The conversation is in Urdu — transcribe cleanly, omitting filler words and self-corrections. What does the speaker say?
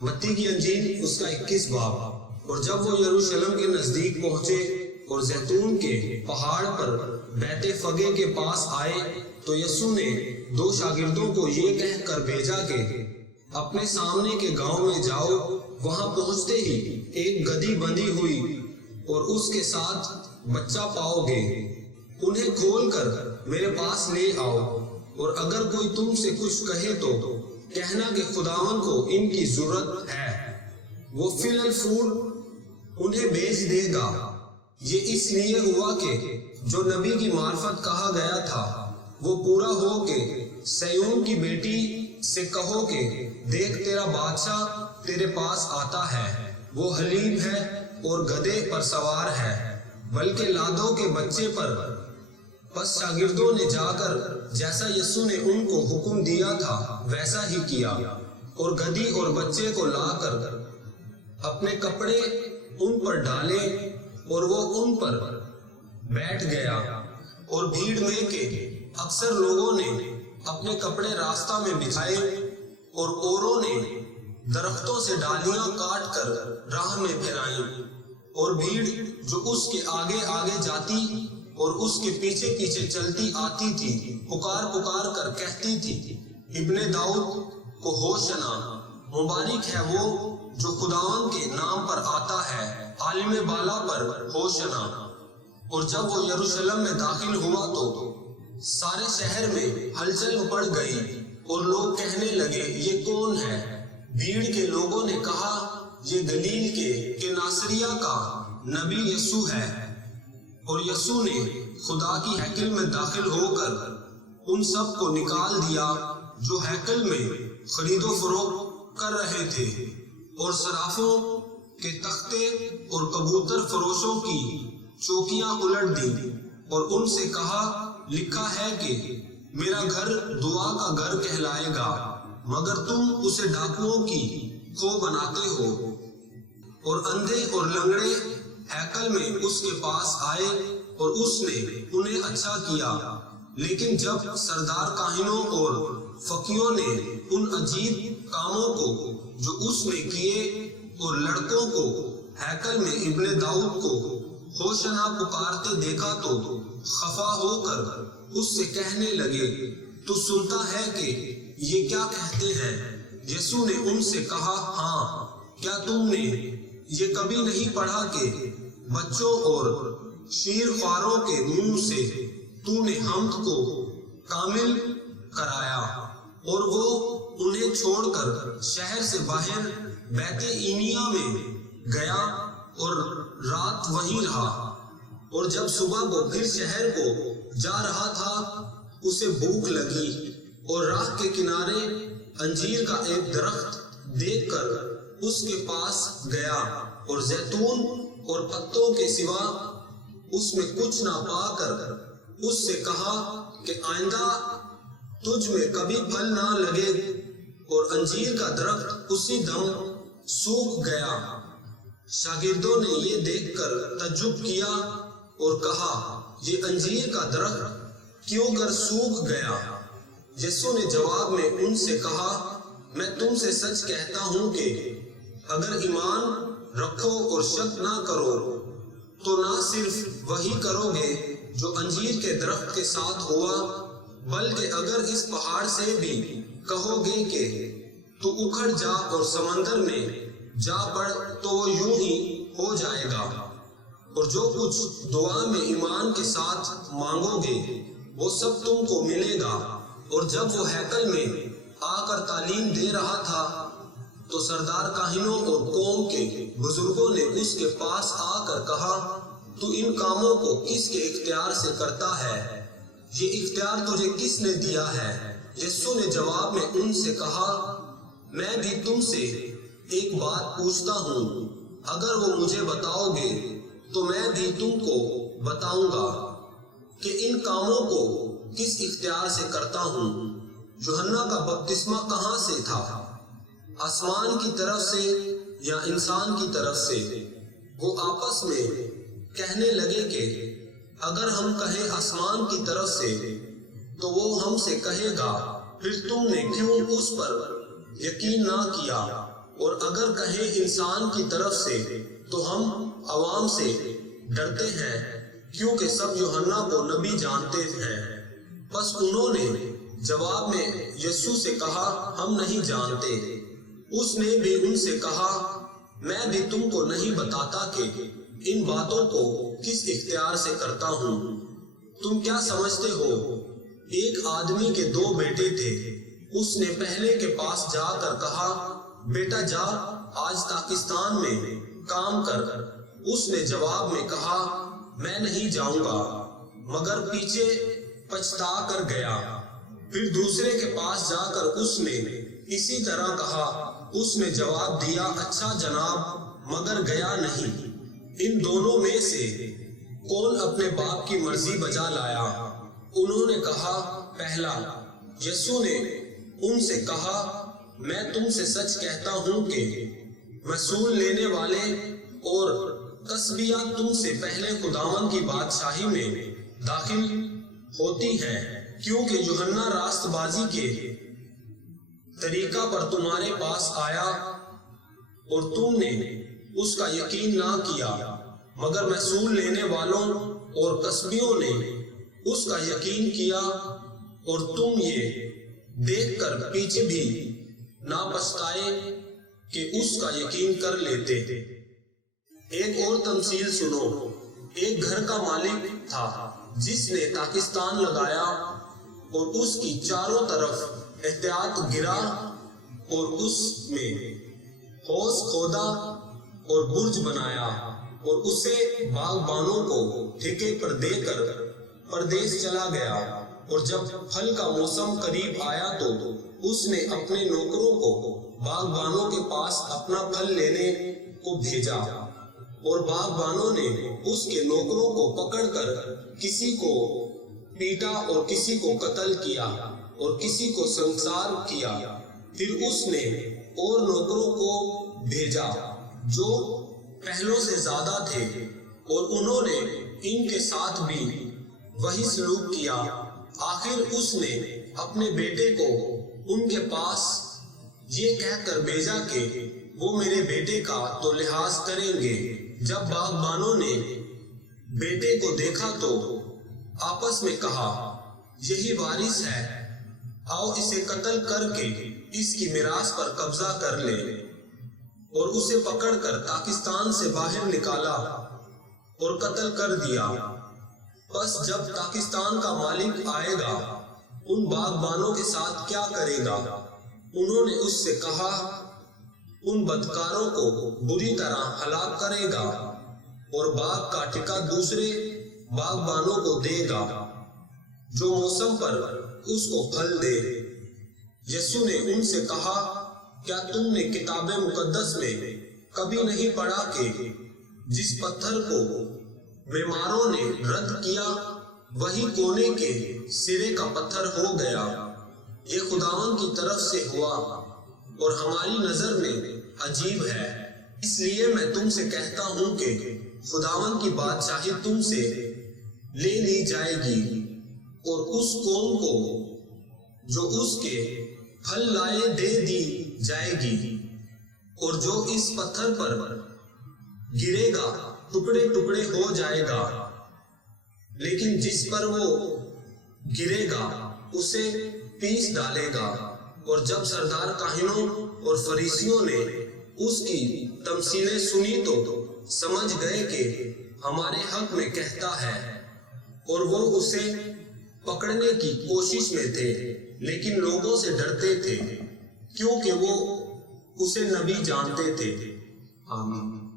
متی کی انجیل اس کا 21 باب۔ اور جب وہ یروشلم کے نزدیک پہنچے اور زیتون کے پہاڑ پر بیت فگے کے پاس آئے تو یسوع نے 2 شاگردوں کو یہ کہہ کر بھیجا کہ اپنے سامنے کے گاؤں میں جاؤ، وہاں پہنچتے ہی ایک گدھی بندھی ہوئی اور اس کے ساتھ بچہ پاؤ گے، انہیں کھول کر میرے پاس لے آؤ، اور اگر کوئی تم سے کچھ کہے تو کہنا کہ خداوند کو ان کی ضرورت ہے، وہ فی الفور انہیں بھیج دے گا۔ یہ اس لیے ہوا کہ جو نبی کی معرفت کہا گیا تھا وہ پورا ہو کہ سیون کی بیٹی سے کہو کہ دیکھ تیرا بادشاہ تیرے پاس آتا ہے، وہ حلیم ہے اور گدھے پر سوار ہے، بلکہ لادوں کے بچے پر۔ پس شاگردوں نے جا کر جیسا یسوع نے ان کو حکم دیا تھا ویسا ہی کیا، اور گدھی اور بچے کو لا کر اپنے کپڑے ان پر ڈالے اور وہ ان پر بیٹھ گیا۔ اور بھیڑ میں کے اکثر لوگوں نے اپنے کپڑے راستہ میں بچھائے، اور اوروں نے درختوں سے ڈالیاں کاٹ کر راہ میں پھیلائیں، اور بھیڑ جو اس کے آگے آگے جاتی اور اس کے پیچھے پیچھے چلتی آتی تھی پکار پکار کر کہتی تھی، ابن داؤد کو ہوشنا، مبارک ہے وہ جو خداوند کے نام پر آتا ہے، عالم بالا پر ہوشنا۔ اور جب وہ یروشلم میں داخل ہوا تو سارے شہر میں ہلچل پڑ گئی، اور لوگ کہنے لگے یہ کون ہے؟ بھیڑ کے لوگوں نے کہا یہ گلیل کے ناصریہ کا نبی یسوع ہے۔ اور یسوع نے خدا کی ہیکل میں داخل ہو کر ان سب کو نکال دیا جو ہیکل میں خرید و فروخت کر رہے تھے، اور صرافوں کے تختے اور کبوتر فروشوں کی چوکیاں الٹ دی، اور ان سے کہا لکھا ہے کہ میرا گھر دعا کا گھر کہلائے گا، مگر تم اسے ڈاکوؤں کی کھو بناتے ہو۔ اور اندھے اور لنگڑے ہیکل میں اس کے پاس آئے اور اس نے انہیں اچھا کیا۔ لیکن جب سردار کاہنوں اور فقیوں نے ان عجیب کاموں کو جو اس نے کیے اور لڑکوں کو ہیکل میں ابن داؤد کو ہوشنا پکارتے دیکھا تو خفا ہو کر اس سے کہنے لگے تو سنتا ہے کہ یہ کیا کہتے ہیں؟ یسوع نے ان سے کہا ہاں، کیا تم نے یہ کبھی نہیں پڑھا کہ بچوں اور شیر خواروں کے منہ سے تو نے حمد کو کامل کرایا؟ اور وہ انہیں چھوڑ کر شہر سے باہر بیت اینیا میں گیا اور رات وہیں رہا۔ اور جب صبح کو پھر شہر کو جا رہا تھا، اسے بھوک لگی، اور راہ کے کنارے انجیر کا ایک درخت دیکھ کر اس کے پاس گیا، اور زیتون اور پتوں کے سوا اس میں کچھ نہ پا کر اس سے کہا کہ آئندہ تجھ میں کبھی پھل نہ لگے، اور انجیر کا درخت اسی دم سوکھ گیا۔ شاگردوں نے یہ دیکھ کر تعجب کیا اور کہا یہ انجیر کا درخت کیوں کر سوکھ گیا؟ یسوع نے جواب میں ان سے کہا میں تم سے سچ کہتا ہوں کہ اگر ایمان رکھو اور شک نہ کرو تو نہ صرف وہی کرو گے جو انجیر کے درخت کے ساتھ ہوا، بلکہ اگر اس پہاڑ سے بھی کہو گے کہ تو اکھڑ جا اور سمندر میں جا پڑ تو وہ یوں ہی ہو جائے گا۔ اور جو کچھ دعا میں ایمان کے ساتھ مانگو گے وہ سب تم کو ملے گا۔ اور جب وہ ہیکل میں آ کر تعلیم دے رہا تھا تو سردار کاہنوں اور قوم کے بزرگوں نے اس کے پاس آ کر کہا تو ان کاموں کو کس کے اختیار سے کرتا ہے؟ یہ اختیار تجھے کس نے دیا ہے؟ یسوع نے جواب میں ان سے کہا میں بھی تم سے ایک بات پوچھتا ہوں، اگر وہ مجھے بتاؤ گے تو میں بھی تم کو بتاؤں گا کہ ان کاموں کو کس اختیار سے کرتا ہوں۔ یوحنا کا بپتسمہ کہاں سے تھا؟ آسمان کی طرف سے یا انسان کی طرف سے؟ وہ آپس میں کہنے لگے کہ اگر ہم کہیں آسمان کی طرف سے تو وہ ہم سے کہے گا پھر تم نے کیوں اس پر یقین نہ کیا؟ اور اگر کہیں انسان کی طرف سے تو ہم عوام سے ڈرتے ہیں کیونکہ سب یوحنا کو نبی جانتے ہیں۔ پس انہوں نے جواب میں یسوع سے کہا ہم نہیں جانتے۔ اس نے بھی ان سے کہا میں بھی تم کو نہیں بتاتا کہ ان باتوں کو کس اختیار سے کرتا ہوں۔ تم کیا سمجھتے ہو؟ ایک آدمی کے 2 بیٹے تھے۔ اس نے پہلے کے پاس جا کر کہا بیٹا جا آج پاکستان میں کام کر۔ اس نے جواب میں کہا میں نہیں جاؤں گا، مگر پیچھے پچھتا کر گیا۔ پھر دوسرے کے پاس جا کر اس نے اسی طرح کہا۔ اس نے جواب دیا اچھا جناب، مگر گیا نہیں۔ ان دونوں میں سے کون اپنے باپ کی مرضی بجا لایا؟ انہوں نے کہا پہلا۔ یسوع نے ان سے کہا میں تم سے سچ کہتا ہوں کہ محصول لینے والے اور کسبیہ تم سے پہلے خداوند کی بادشاہی میں داخل ہوتی ہیں، کیونکہ یوحنا راست بازی کے طریقہ پر تمہارے پاس آیا اور تم نے اس کا یقین نہ کیا، مگر محصول لینے والوں اور کسبیوں نے اس کا یقین کیا اور تم یہ دیکھ کر پیچھے بھی نہ پچھتائے کہ اس کا یقین کر لیتے۔ ایک اور تمثیل سنو۔ ایک گھر کا مالک تھا جس نے پاکستان لگایا اور اس کی چاروں طرف احتیاط گرا اور اس میں حوض کھودا اور برج بنایا اور اسے باغبانوں کو ٹھیکے پر دے کر پردیس چلا گیا۔ اور جب پھل کا موسم قریب آیا تو اس نے اپنے نوکروں کو باغبانوں کے پاس اپنا پھل لینے کو بھیجا، اور باغبانوں نے اس کے نوکروں کو پکڑ کر کسی کو پیٹا اور کسی کو قتل کیا اور کسی کو سنسار کیا۔ پھر اس نے اور نوکروں کو بھیجا جو پہلوں سے زیادہ تھے، اور انہوں نے ان کے ساتھ بھی وہی سلوک کیا۔ آخر اس نے اپنے بیٹے کو ان کے پاس یہ کہہ کر بھیجا کہ وہ میرے بیٹے کا تو لحاظ کریں گے۔ جب باغبانوں نے بیٹے کو دیکھا تو آپس میں کہا یہی وارث ہے، آؤ اسے قتل کر کے اس کی میراث پر قبضہ کر لیں، اور اسے پکڑ کر پاکستان سے باہر نکالا اور قتل کر دیا۔ بس جب پاکستان کا مالک آئے گا ان باغبانوں کے ساتھ کیا کرے گا؟ انہوں نے اس سے کہا ان بدکاروں کو بری طرح ہلاک کرے گا اور باغ کا ٹھیکہ دوسرے باغبانوں کو دے گا جو موسم پر اس کو پھل دے۔ یسوع نے ان سے کہا کیا تم نے کتاب مقدس میں کبھی نہیں پڑھا کہ جس پتھر کو بیماروں نے رد کیا وہی کونے کے سرے کا پتھر ہو گیا؟ یہ خداوند کی طرف سے ہوا اور ہماری نظر میں عجیب ہے۔ اس لیے میں تم سے کہتا ہوں کہ خداوند کی بادشاہی تم سے لے لی جائے گی اور اس قوم کو جو اس کے پھل لائے دے دی جائے گی، اور جو اس پتھر پر گرے گا ٹکڑے ٹکڑے ہو جائے گا، لیکن جس پر وہ گرے گا اسے پیس ڈالے گا۔ اور جب سردار کاہنوں اور فریسیوں نے اس کی تمثیلیں سنی تو سمجھ گئے کہ ہمارے حق میں کہتا ہے، اور وہ اسے پکڑنے کی کوشش میں تھے، لیکن لوگوں سے ڈرتے تھے کیونکہ وہ اسے نبی جانتے تھے۔ آمین۔